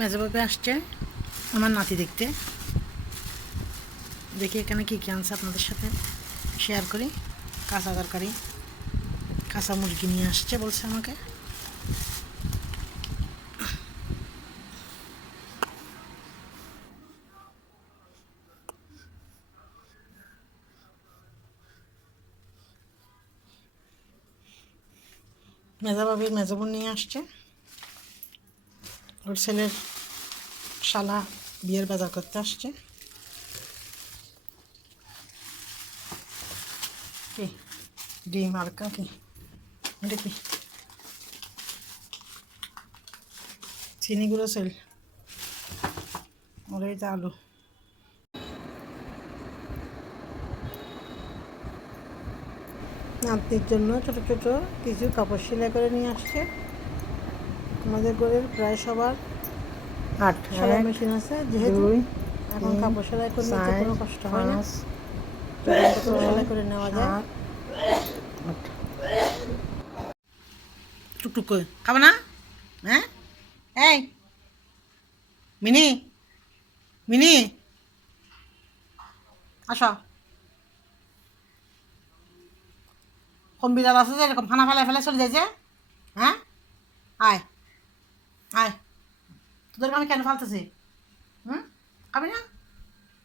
মেজবাবে আসছে, আমার নাতি দেখতে। দেখি এখানে কী কী আনছে আপনাদের সাথে। শেয়ার করি, কাঁচা তরকারি, কাঁচা মুরগি নিয়ে আসছে বলছে আমাকে। মেজাবাবির মেজাবুর নিয়ে আসছে। ওর ছেলের শালা বিয়ের বাজার করতে আসছে। কি? ডিম আর কা এটা কি? চিনি গুঁড়ো সেল। ওর এইটা আলু। নাতনির জন্য ছোট ছোট কিছু কাপড় সেলাই করে নিয়ে আসছে। আমাদের ঘরের প্রায় সবার আট সেলাই মেশিন আছে। যেহেতু এখন কাপড় সেলাই করলে তো কোনো কষ্ট হয় না। সেলাই করে নেওয়া যায়। টুকটুক করে। খাবে না? হ্যাঁ? এই মিনি মিনি। আসো। কোন আছে যে এরকম খানা ফেলে ফেলে চলে যায় যে। হ্যাঁ? আয়। আয়। তোদেরকে আমি কেন ফালতেছি? হুম? খাবি না।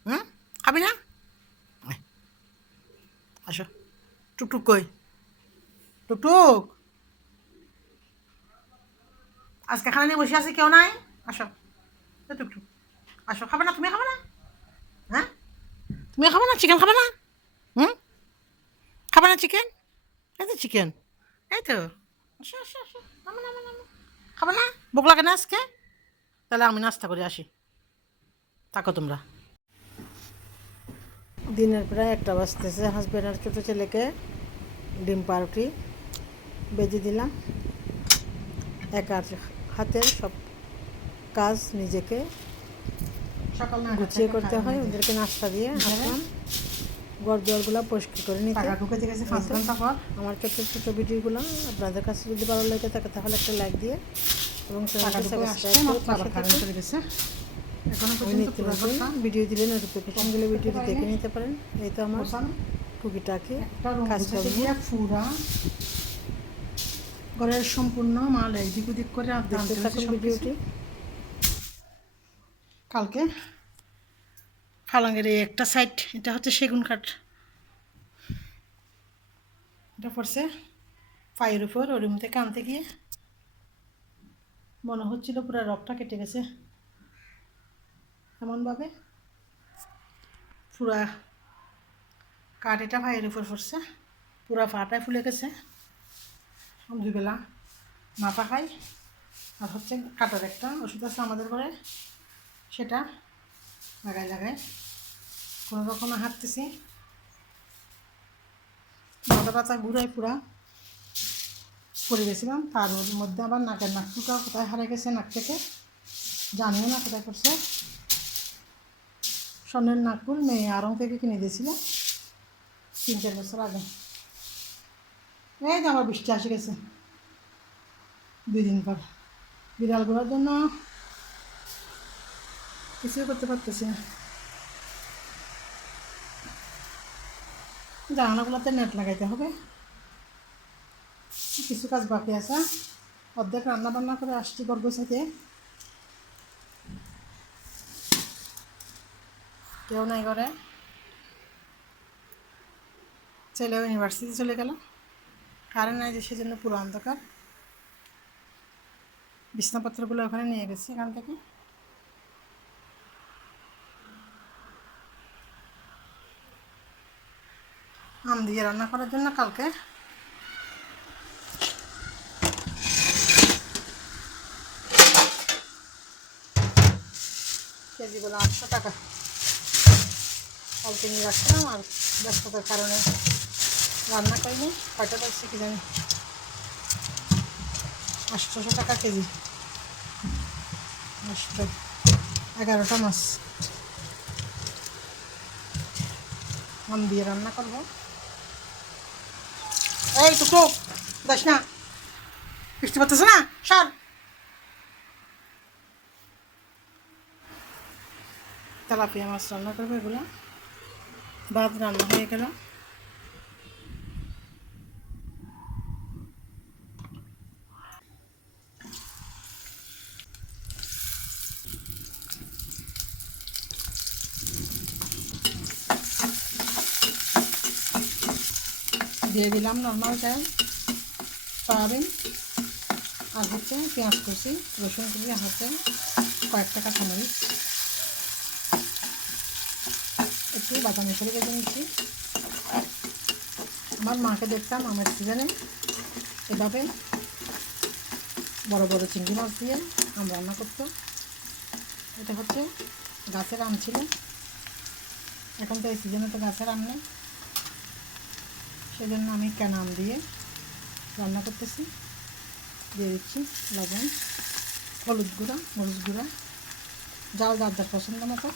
হুম? খাবি না। আসো। টুকটুক কই? টুকটুক। আজকে খানা নিয়ে বসে আছে, কেউ নাই? আসো। টুকটুক। আসো, খাবে না? তুমি খাবে না? হ্যাঁ? তুমি খাবে না? চিকেন খাবে না? হুম? খাবে না চিকেন এই তো চিকেন এই তো। আসো আসো আসো। নামো নামো নামো। খাবে না? ভোক লাগে না আজকে? তাহলে আমি নাস্তা করে আসি। থাকো তোমরা। দিনের প্রায় একটা বাজতেছে হাজব্যান্ড আর ছোটো ছেলেকে। ডিম পাউরুটি বেজে দিলাম। একার হাতের সব কাজ নিজেকে সকাল গুছিয়ে করতে হয় ওদেরকে নাস্তা দিয়ে আসলাম। ঘর দুয়ারগুলো পরিষ্কার করে নিতে। আমার ছোট ছোট ভিডিওগুলো আপনাদের কাছে যদি ভালো লাগে থাকে তাহলে একটা লাইক দিয়ে এবং এখনও পর্যন্ত ভিডিও ভিডিওটি দেখে নিতে পারেন এই তো আমার পুরা ঘরের সম্পূর্ণ মাল এদিক ওদিক করে আর দেখতে থাকুন। ভিডিওটি। কালকে ফালাঙ্গের এই একটা সাইড এটা হচ্ছে সেগুন কাঠ। এটা পড়ছে পায়ের উপর ওর মধ্যে কানতে গিয়ে। মনে হচ্ছিল পুরো রকটা কেটে গেছে। এমনভাবে পুরা কাঠ এটা পায়ের উপর পড়ছে। পুরা ফাটায় ফুলে গেছে। সন্ধ্যেবেলা মাথা খাই। আর হচ্ছে কাটার একটা ওষুধ আছে আমাদের ঘরে। সেটা লাগাই লাগাই কোনো রকমে হাঁটতেছি। মাথা পাতা ঘুরাই পুরা। পড়ে গেছিলাম, তার মধ্যে আবার নাকের নাকটুকা কোথায় হারে গেছে, নাক থেকে জানিও না কোথায় করছে স্বর্ণের নাকপুর মেয়ে আরং থেকে কিনে দিয়েছিল তিন চার বছর আগে। এই যে আমার বৃষ্টি আসে গেছে দুই দিন পর। বিড়ালগুলোর জন্য কিছুই করতে পারতেছি না। জানালাগুলোতে নেট লাগাইতে হবে। কিছু কাজ বাকি আছে। অর্ধেক রান্না বান্না করে আসছি গর্ব সাথে কেউ নাই করে ছেলে ইউনিভার্সিটি চলে গেল। কারেন্ট নাই যে সেজন্য পুরো অন্ধকার। বিছনাপত্রগুলো ওখানে নিয়ে গেছি এখান থেকে। আম দিয়ে রান্না করার জন্য কালকে কেজিগুলো আটশো টাকা। কালকে নিয়ে রাখলাম আর ব্যস্ততার কারণে রান্না করিনি, কয়টা পাচ্ছি কি জানি। আটশোশো টাকা কেজি। আটশো এগারোটা মাছ। আম দিয়ে রান্না করব। এই টুকু যাস না। বৃষ্টি পড়তেছে না? সর। তেলাপিয়া মাছ রান্না করব এগুলো। ভাত রান্না হয়ে গেল। দিয়ে দিলাম নর্মাল তেল, সয়াবিন আর হচ্ছে পেঁয়াজ কুচি, রসুন কুচি হাতে কয়েকটা কাঁচামরিচ। একটু বাদামি করে বেঁধে নিচ্ছি। আমার মাকে দেখতাম, আমার সিজনে এভাবে বড় বড় চিংড়ি মাছ দিয়ে আম রান্না করতো। এটা হচ্ছে গাছের আম ছিল। এখন তো এই সিজনে তো গাছের আম নেই। সেজন্য আমি কেন আম দিয়ে রান্না করতেছি। দিয়ে দিচ্ছি লবণ, হলুদ গুঁড়া, মরিচ গুঁড়া যাও যার যার পছন্দ মতো।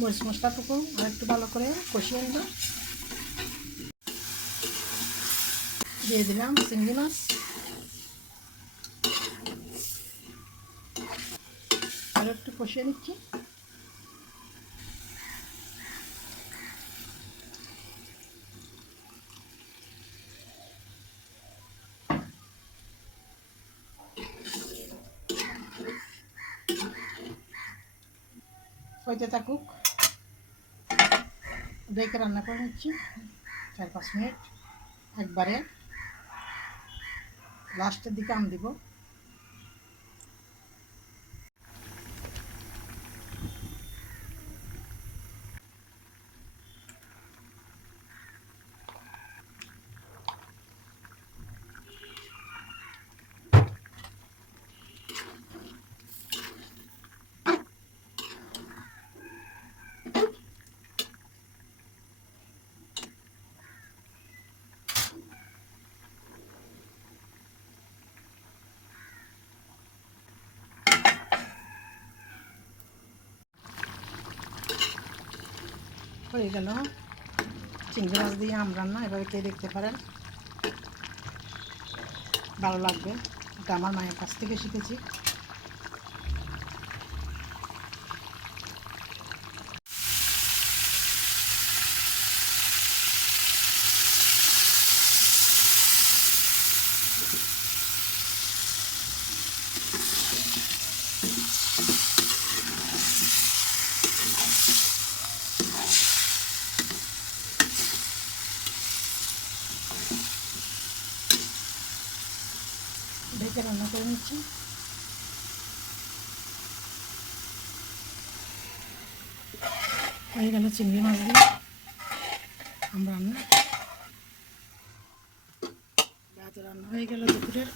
মরিচ মশলাটুকু আর একটু ভালো করে কষিয়ে নেব। দিয়ে দিলাম চিংড়ি মাছ। আর একটু কষিয়ে নিচ্ছি। হইতে থাকুক। দেখে রান্না করে নিচ্ছি। চার পাঁচ মিনিট। একবারে লাস্টের দিকে আমি দিব। হয়ে গেল। চিংড়ি মাছ দিয়ে আম রান্না, এভাবে কে দেখতে পারেন? ভালো লাগবে। এটা আমার মায়ের কাছ থেকে শিখেছি। ঢেকে রান্না করে নিচ্ছি। হয়ে গেল চিংড়ি মাছ দিয়ে। আমরা রান্না। রান্না হয়ে গেল দুপুরের।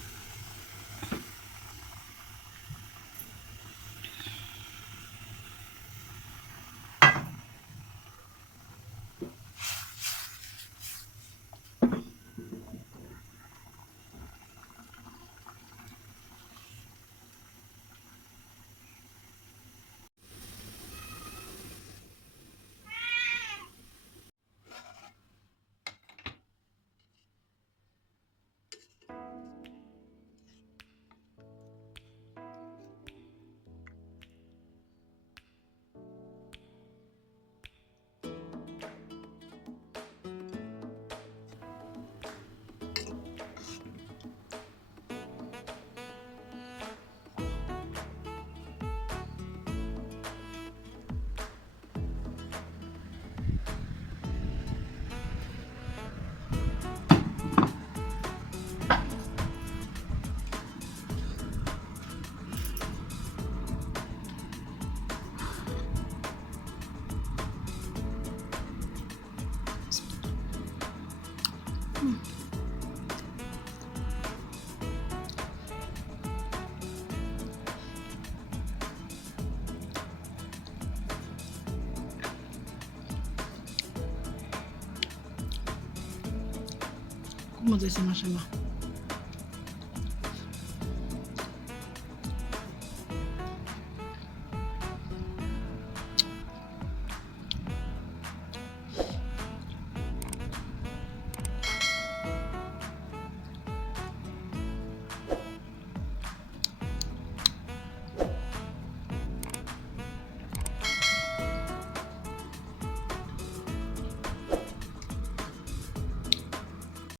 我们在做什么？